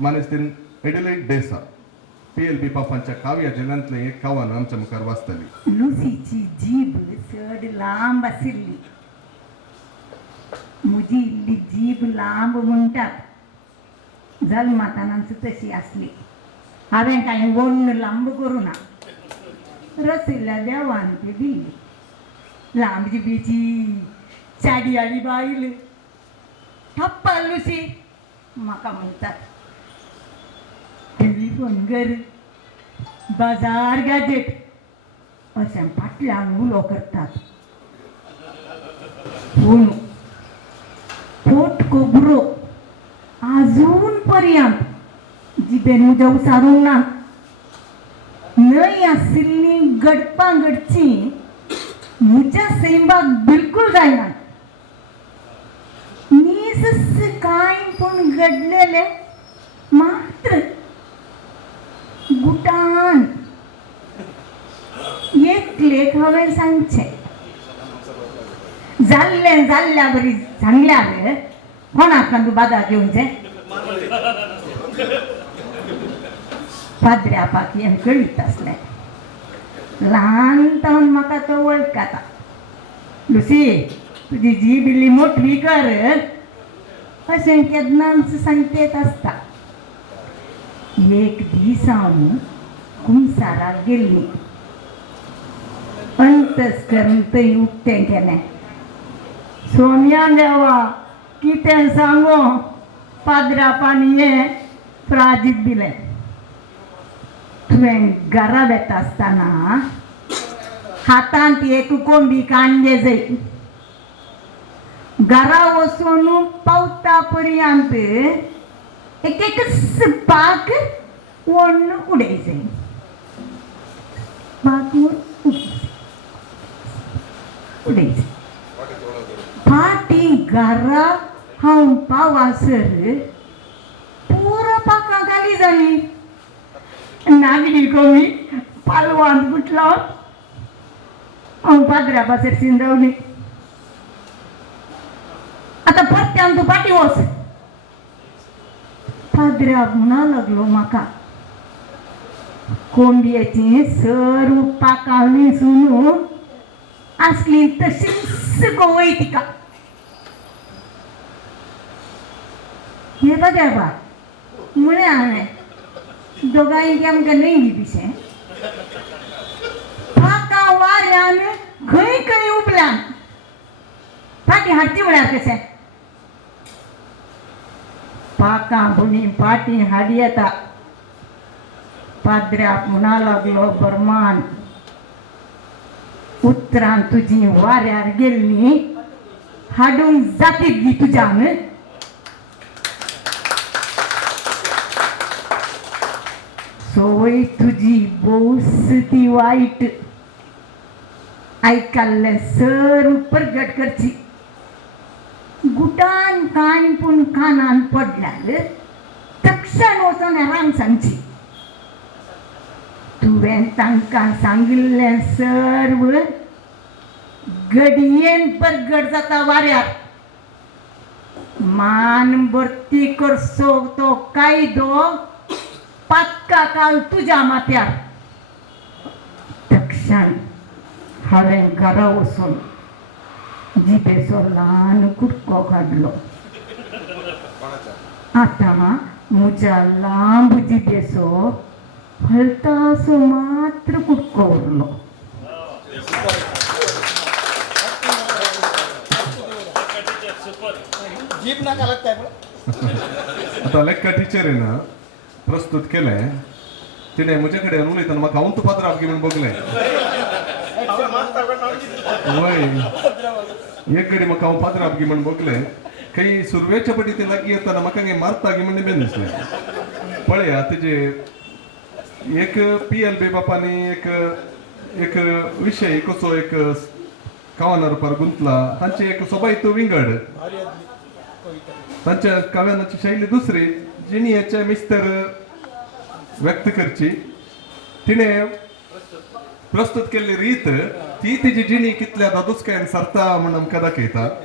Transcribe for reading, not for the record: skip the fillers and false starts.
मानेस्तीन Adelaide Desa PLB पापांच्या Kavya जगांतले एक कावान आमच्या मुखार वाचतली. लुसीची जीभ चड लांब आशिल्ली. म्हजी इल्ली जीभ लांब म्हणटात जल्मातानाच तशी आसली. हांवें कांय वण्ण लांब करूना. रसिल्ल्या देवान ती दिल्ली. लांब जिबेची चाडयाळी बायल ठप्पा लुसी म्हाका म्हणटात. टेलिफोन घर बाजार गॅजेट अशें फाटल्यान उलो करतात. पूण पोट कोबरो आजून पर्यंत जिबेन उदक उसारूंक ना. न्हंय आशिल्ली गडपां गडची म्हज्या सैमाक बिलकुल जायना. नीस कांय पूण घडलेले मात्र गुटान एक लेख हांवें सांगचे. जाल्लें जाल्ल्या बरी सांगल्यार कोणाक तूं बादा घेवचें. पाद्र्या पाकयेन कळीत आसलें. ल्हानपण म्हाका तो वळखता. लुसी तुजी जीब इल्ली मोठवी कर अशें केन्नाच सांगतेत आसता. एक दीस हांव कुंसाराक गेल्ली. अंतस्करण थंय उक्तें केलें. सोम्या देवा कितें सांगो पाद्रापान हें प्राजीत दिलें. तुवें घरा येता आसतना हातांत एक कोंबी कांडले जाय. घरा वचून पावता पर्यंत एक पाक वण्ण उडयचें. पाक उडयचें. फाटी घरा हांव पावासर पुरो पाकां खाली जाली. नागडी कोमी पालवान गुटलो. हांव पाद्र्या पासर सिंदवली. आतां परत्यान तूं फाटी वच. पाद्र्याक म्हणा लागलो म्हाका कोंबयेची सर्व पाकां विसून आसली तशीच गोवय तिका. हे पाद्र्या बा म्हळें हांवें दोगांयक आमकां न्हंय पिशें. पाकां वाऱ्यान खंय खंय उबल्यान फाटी हाडची म्हळ्यार कशें. पाकां बुनी फाटी हाडी येता. पाद्र्याक म्हणा लागलो बरमान उतरां तुजी वाऱ्यार गेल्ली हाडूंक जातीत गी तुज्यान. सोय तुजी बोस ती वायट. आयकल्लें सर्व प्रगट करची. गुटान कांय पूण कानान पडल्यार तक्षण वचून राम सांगची. तुवें तांकां सांगिल्लें सर्व घडयेन प्रगट जाता वाऱ्यार. मान भरती करचो तो कायदो पातका काल तुज्या माथ्यार. तक्षण हांवें घरा वचून जिबेचो ल्हान कुडको काडलो. आतां म्हज्या लांब जिबेचो हलतासो मात्र कुडको उरलो. आता लेक्का टिचरीन प्रस्तुत केलें. तिणें म्हजे कडेन उलयतना म्हाका हांव तुका पाद्राप घेवन बगलें. वय एक घडी म्हाका हांव पाद्राप घे म्हण बगलें. काही सुरवेच्या पटी ते लागीं येताना म्हाका काही मारता गे म्हण बेन दिसलें. पळया तेजे एक PLB बापानी एक विशय कसो एक कावाना रुपार गुंतला. तांचे एक सोबायतो विंगड. तांच्या काव्यानाची शैली दुसरी जिणेचे मिस्तर व्यक्त करची. तिणें प्रस्तुत केल्ली रीत ती तिची जिणी कितल्या दादुसक्यान सरता म्हण आमकां दाखयता.